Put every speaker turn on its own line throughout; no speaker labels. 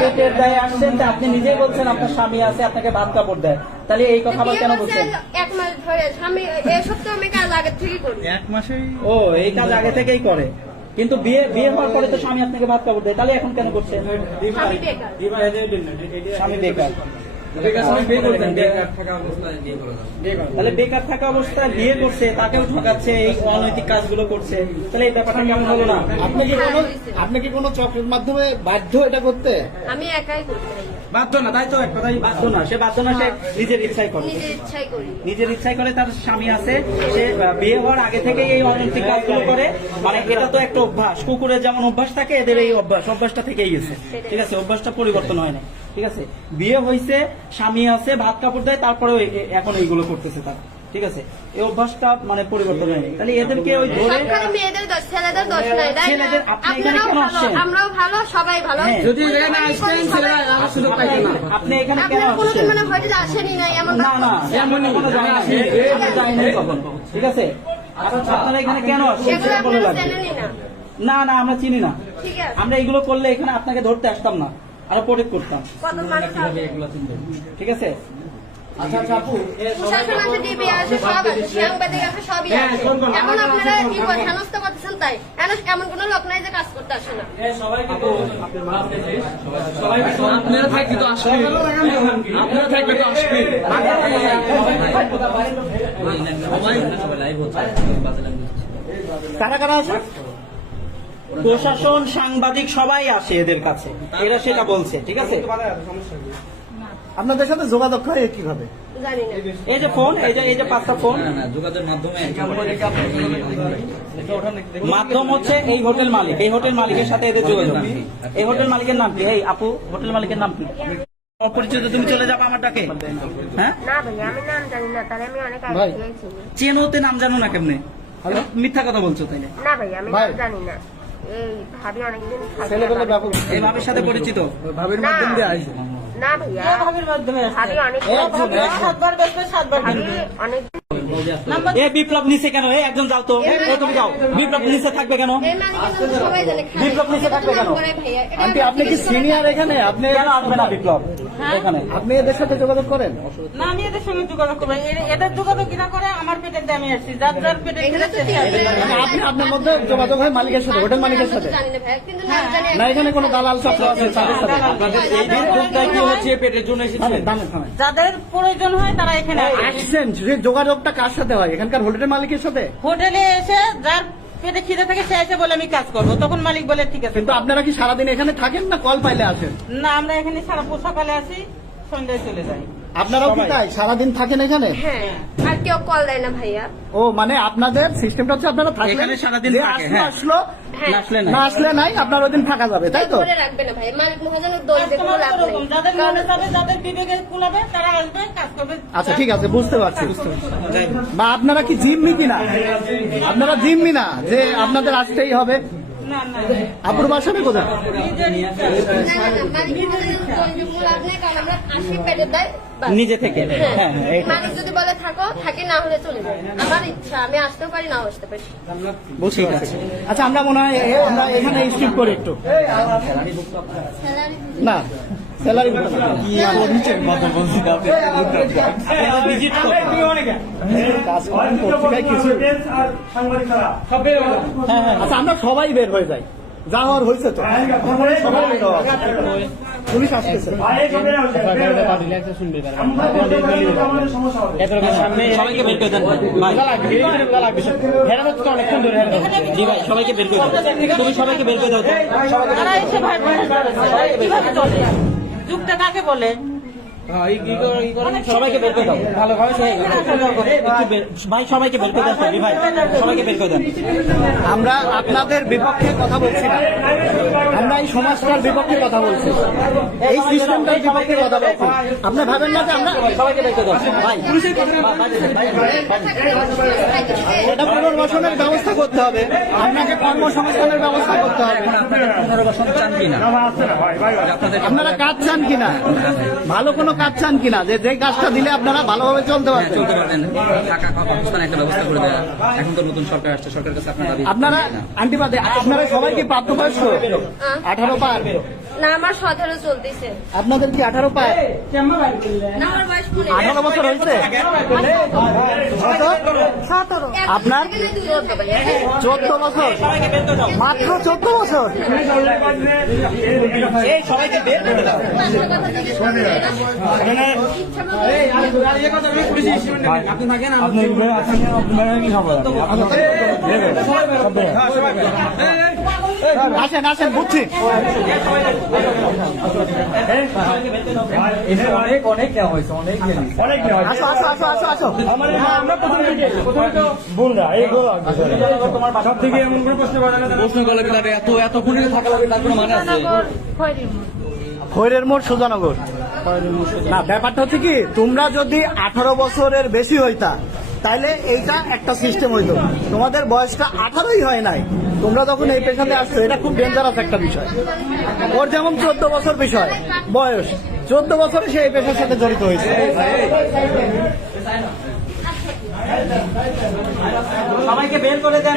পেটের দায়ে
আসছেন আপনি নিজেই বলছেন আপনার স্বামী আছে আপনাকে ভাত কাপড় দেয়। তাহলে এই কথা আবার কেন বলছেন?
এক মাস ধরে। স্বামী এই সপ্তাহে আমি কাজ আগের থেকেই করি।
এক মাসেই
ও এই কাজ আগে থেকেই করে। কিন্তু বিয়ে বিয়ে হওয়ার পরে তো স্বামী আপনাকে ভাত কাপড় দেয়। তাহলে এখন কেন করছেন
স্বামী বেকার।
স্বামী বেকার। তাহলে বেকার থাকা অবস্থায় বিয়ে করছে তাকেও ঠকাচ্ছে এই অনৈতিক কাজগুলো করছে। তাহলে এই ব্যাপারটা কেমন হলো না?
আপনি কি কোনো আপনি কি কোনো চক্রের মাধ্যমে বাধ্য এটা করতে?
আমি একাই
বাধ্য না তাই তো এক কথাই বাধ্য না। সে বাধ্য না সে নিজের ইচ্ছাই করে।
নিজের ইচ্ছাই করি।
নিজের ইচ্ছাই করে তার স্বামী আছে সে বিয়ে হওয়ার আগে থেকেই এই অনৈতিক কাজগুলো করে। মানে এটা তো একটা অভ্যাস। কুকুরের যেমন অভ্যাস থাকে এদের এই অভ্যাস অভ্যাসটা থেকেই গেছে। ঠিক আছে অভ্যাসটা পরিবর্তন হয় না ঠিক আছে? বিয়ে হয়েছে স্বামী আছে ভাত কাপড় দেয় তারপরেও এ- এখন এইগুলো করতেছে তার। ঠিক আছে? এই অভ্যাসটা মানে পরিবর্তন হয়নি। তাহলে এদেরকে ওই ধরে
মেয়েদের দোষ ছেলেদের দোষ নাই
ছেলেদের- আপনি এখানে কেন আসছেন?
আমরাও ভালো সবাই ভালো।
হ্যাঁ।
যদি এখানে আসতেন ছেলেরা আর সুযোগ পাইতো না।
আপনি এখানে কেন
আপনারা কোনোদিন মানে হয়তো আসেনি নাই এমন
না না। ঠিক আছে? আপনারা এখানে কেন আসছেন?
না।
না আমরা চিনি না। আমরা এগুলো করলে এখানে আপনাকে ধরতে আসতাম না। আরও প্রোটেক্ট করতাম।
কত মানুষ আছে
ঠিক আছে?
আচ্ছা আচ্ছা আপু
প্রশাসন আছে ডিবি আছে সব আছে সাংবাদিক আছে সবই আছে। এখন আপনারা কি করে হেনস্থা করতেছেন তাই? এমন- এমন লোক নাই যে কাজ করতে আসে না।
আপনারা তো আপনারা তো
কারা কারা আছে? প্রশাসন সাংবাদিক সবাই আসে এদের কাছে। এরা সেটা বলছে ঠিক আছে?
আপনাদের সাথে যোগাযোগ হয় কীভাবে?
এই যে ফোন এই যে এই যে পাঁচটা ফোন।
যোগাযোগের মাধ্যমে
মাধ্যম হচ্ছে এই হোটেল মালিক। এই হোটেল মালিকের সাথে এদের যোগাযোগ। এই হোটেল মালিকের নাম কি? এই আপু হোটেল মালিকের নাম কি? অপরিচিত তুমি চলে যাব আমার ডাকে হ্যাঁ?
না ভাই নাম জানি না তাহলে আমি অনেক
ভাই।
আগে গিয়েছি
চেনোতে নাম জানো না কেমনে? মিথ্যা কথা বলছো তাইলে।
না ভাই আমি জানি না। এই ভাবি অনেকদিন থাকে
ছেলেবেলে
না।
ব্যাপক
এই ভাবের সাথে পরিচিত?
ভাবির মাধ্যম দিয়ে আসবে।
না ভাইয়া। ভাবির মাধ্যমে ভাবি অনেক
একজন একজন
ভাবি অনেক
এ বিপ্লব নিচে কেন? এই একজন যাও তো। তুমি যাও। বিপ্লব নিচে থাকবে কেন?
খালি।
বিপ্লব নিচে থাকবে কেন?
আন্টি আপনি কি সিনিয়র এখানে? আপনি
কেন আসবে না বিপ্লব?
আপনি এদের সাথে যোগাযোগ করেন?
না আমি এদের সঙ্গে যোগাযোগ করব এদের যোগাযোগ কিনা করে আমার পেটের দামে আসছি। যার যার পেটে
এগুলো তো
খেয়েছে, সে আসছে।
মানে আপনি আপনার মধ্যে যোগাযোগ হয় মালিকের সাথে হোটেল মালিকের সাথে?
জানি না
এখানে কোনো দালাল চক্র আছে তাদের সাথে?
পেটের।
যাদের প্রয়োজন হয় তারা এখানে আসে।
আসছেন যে যোগাযোগটা কার সাথে হয়? এখানকার হোটেলের মালিকের সাথে?
হোটেলে এসে যার পেটে খিদে থাকে সে এসে বলে আমি কাজ করব। তখন মালিক বলে ঠিক আছে
কিন্তু আপনারা কি সারাদিন এখানে থাকেন না কল পাইলে আসেন?
না আমরা এখানে সারা সকালে আসি সন্ধ্যায় চলে যাই।
আপনারাও কি তাই? সারাদিন থাকেন এখানে?
হ্যাঁ আর কেউ কল দেয় না ভাইয়া।
ও মানে আপনাদের সিস্টেমটা হচ্ছে আপনারা থাকেন
এখানে সারাদিন
আসলো
হ্যাঁ।
আসলো
হ্যাঁ
না আসলে
নাই। আপনার ওই দিন থাকা যাবে তাই তো?
রাখবে না ভাই মালিক মহাজনের দোষ দেখে লাভ নেই
যাদের মনে যাবে যাদের বিবেকে কুলাবে তারা আসবে কাজ করবে।
আচ্ছা ঠিক আছে বুঝতে পারছি বুঝতে পারছি। বা আপনারা কি জিম্মি কিনা? আপনারা জিম্মি না যে আপনাদের আসতেই হবে। আপুর কোথায়।
না, লাভ নেই বাস।
নিজে থেকে। হ্যাঁ হ্যাঁ
যদি বলে থাকো থাকি না হলে চলে আমার ইচ্ছা আমি আসতেও পারি না আসতে পারি।
আচ্ছা আমরা মনে হয় আমরা এখানে স্কিপ করি একটু। না। স্যালারি আচ্ছা আমরা সবাই বের হয়ে যাই। যা হওয়ার হয়েছে তো। পুলিশ আসতেছে।
সবাইকে বের করে দেন ভাই। জি ভাই সবাইকে বের করে দেন তুমি সবাইকে বের করে দাও।
যুগটা কাকে বলে?
সবাইকে বের করে দাও। একটু ভাই সবাইকে বের করে দেন ভাই সবাইকে বের করে দেন
আমরা আপনাদের বিপক্ষে কথা বলছি না। আমরা এই সমাজটার বিপক্ষে কথা বলছি। এই সিস্টেমটার বিপক্ষে কথা বলছি। আপনি ভাবেন না যে আমরা
সবাইকে বের করে দাও। ভাই
এটা পুনর্বাসনের ব্যবস্থা করতে হবে। আপনাকে কর্মসংস্থানের ব্যবস্থা করতে হবে। আপনারা কাজ চান কিনা? ভালো কোনো কাজ চান কিনা? যে যে কাজটা দিলে আপনারা ভালোভাবে চলতে
হ্যাঁ,
পারছেন
চলতে পারবেন। টাকা অবস্থান একটা ব্যবস্থা করে দেয়। এখন তো নতুন সরকার আসছে। সরকারের কাছে আপনার দাবি।
আপনারা আন্টি বাদে আপনারা সবাই কি প্রাপ্তবয়স্ক আঠারো পার?
না আমার সতেরো চলতেছে।
আপনাদের কি আঠারো পার?
না আমার বয়স।
আঠারো বছর হয়েছে? কত? আপনার?
চোদ্দ
বছর। মাত্র চোদ্দ বছর?
এই সবাইকে
আপনি
আসেন আসেন বুঝছি আসো আসো আসো আসো আসো।
প্রশ্ন করলে কি এত এত খুনি থাকা লাগে তার কোনো মানে আছে?
খৈরের মোড় সুজানগর। না ব্যাপারটা হচ্ছে কি তোমরা যদি আঠারো বছরের বেশি হইতা তাইলে এইটা একটা সিস্টেম হইতো। তোমাদের বয়সটা আঠারোই হয় নাই। তোমরা যখন এই পেশাতে আসছো এটা খুব ডেঞ্জারাস একটা বিষয়। ওর যেমন চোদ্দ বছর বিষয় বয়স চোদ্দ বছরে সে এই পেশার সাথে জড়িত হয়েছে।
সবাইকে বের করে দেন।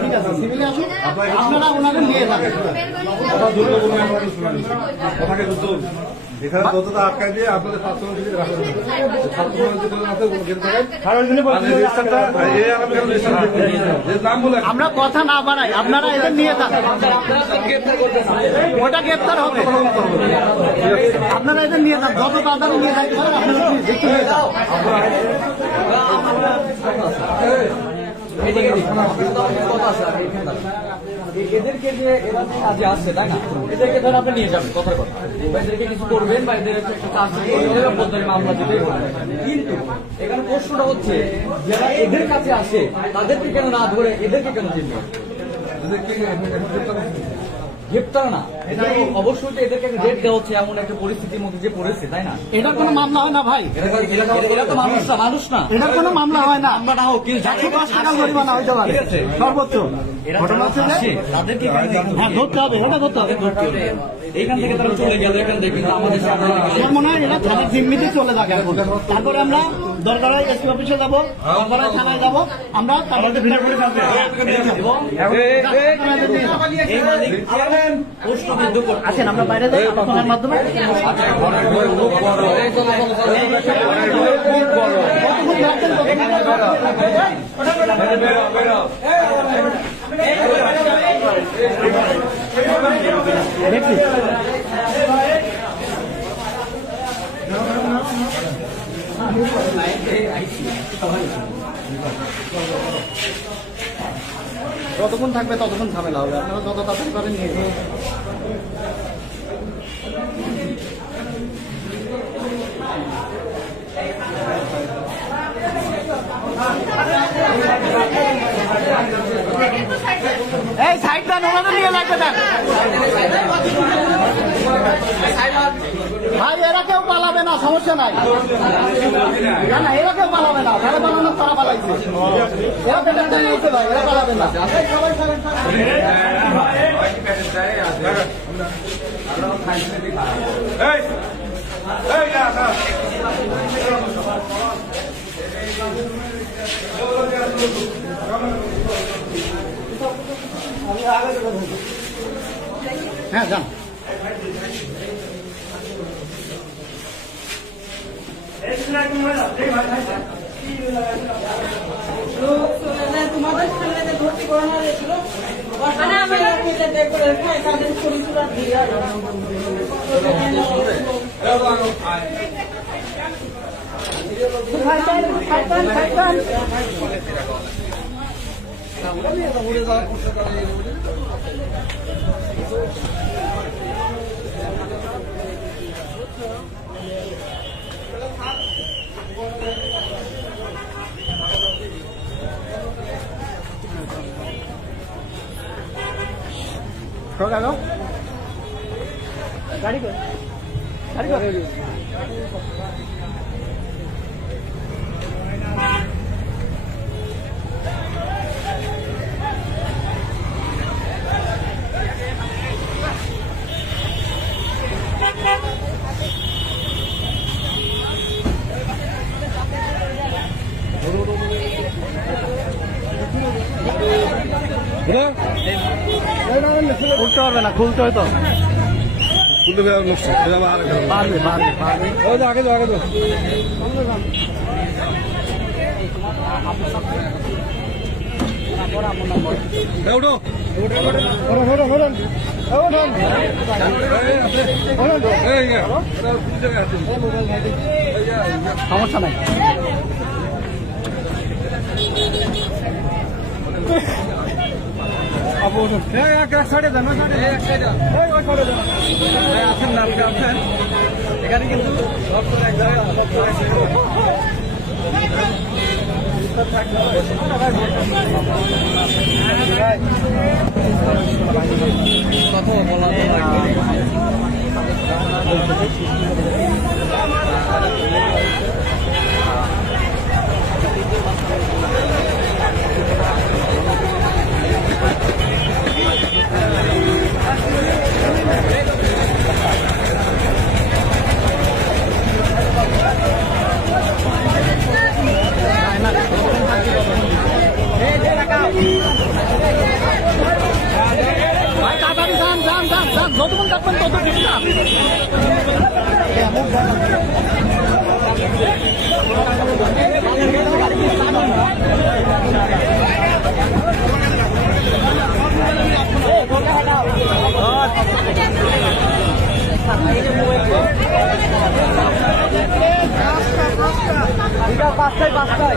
ঠিক আছে সিভিলে আসুন আপনারা ওনাদের নিয়ে যাবেন
এখানে আটকায় দিয়ে আপনাদের থাকেন। বলে
আমরা কথা না বাড়াই আপনারা এদের নিয়ে যান। ওটা গ্রেপ্তার হবে। আপনারা এদের নিয়ে যান যত তাড়াতাড়ি নিয়ে যাইতে পারেন আপনারা নিয়ে যান।
এদেরকে যে এরা যে কাজে আসছে, তাই না? এদেরকে ধর আপনি নিয়ে যাবেন, কথার কথা। এদেরকে কিছু করবেন, বা এদের একটা কাজ মামলা দিতেই কিন্তু এখানে প্রশ্নটা হচ্ছে, যারা এদের কাছে আসে, তাদেরকে কেন না ধরে, এদেরকে কেন চিনবে গ্রেপ্তার না এটা অবশ্যই তো এদেরকে রেট দেওয়া হচ্ছে এমন একটা পরিস্থিতির মধ্যে যে পড়েছে তাই না
এটার কোনো মামলা হয় না ভাই
এরা তো মানুষ না মানুষ না
এটার কোনো মামলা হয় না
আমরা না হোক কিন্তু
একশো পাঁচ টাকা জরিমানা হইতে পারে সর্বোচ্চ ঘটনা হচ্ছে
তাদেরকে
হ্যাঁ ধরতে হবে এটা ধরতে হবে
এইখান থেকে তারা চলে গেল এখান থেকে কিন্তু আমাদের
আমার মনে হয় এরা থানার জিম্মিতে চলে যাবে এখন তারপরে আমরা দরকার হয় এসপি অফিসে যাব দরকার হয় থানায় যাব আমরা তারপরে এবং
এই মালিক প্রশ্নবিদ্ধ করতে
আসেন আমরা বাইরে যাই ফোনের মাধ্যমে রাখবেন? দেখি যতক্ষণ থাকবে ততক্ষণ ঝামেলা হবে আপনারা যত তাড়াতাড়ি পারেন নিয়ে যান। এই সাইড দেন ওনাদের নিয়ে লাগবে ভাই, এরা কেউ সমস্যা নাই। না না পালাবে না, যারা পালানো তারা পালাইছে। এরা পেটের ভাই, এরা পালাবে না। হ্যাঁ যান।
তোমাদের সামনে যে ভর্তি করানো হয়েছিল তাদের শরীর সুরা দিয়ে
খুলতে পারবে না খুলতে হয়তো
খুলতে গেলে মুশকিল এটা আমার আরেক ধারণা।
পারবে পারবে পারবে
তো আগে তো তো আছেন?
সমস্যা নাই
এই, এক- এক side এ যান, ওই side এ যান। এই, ওই side এ যান। এই, আছেন না, আপনি আছেন? এখানে কিন্তু সব তো
যতক্ষণ থাকবেন তত ঠিক না? পাঁচটায় পাঁচটায়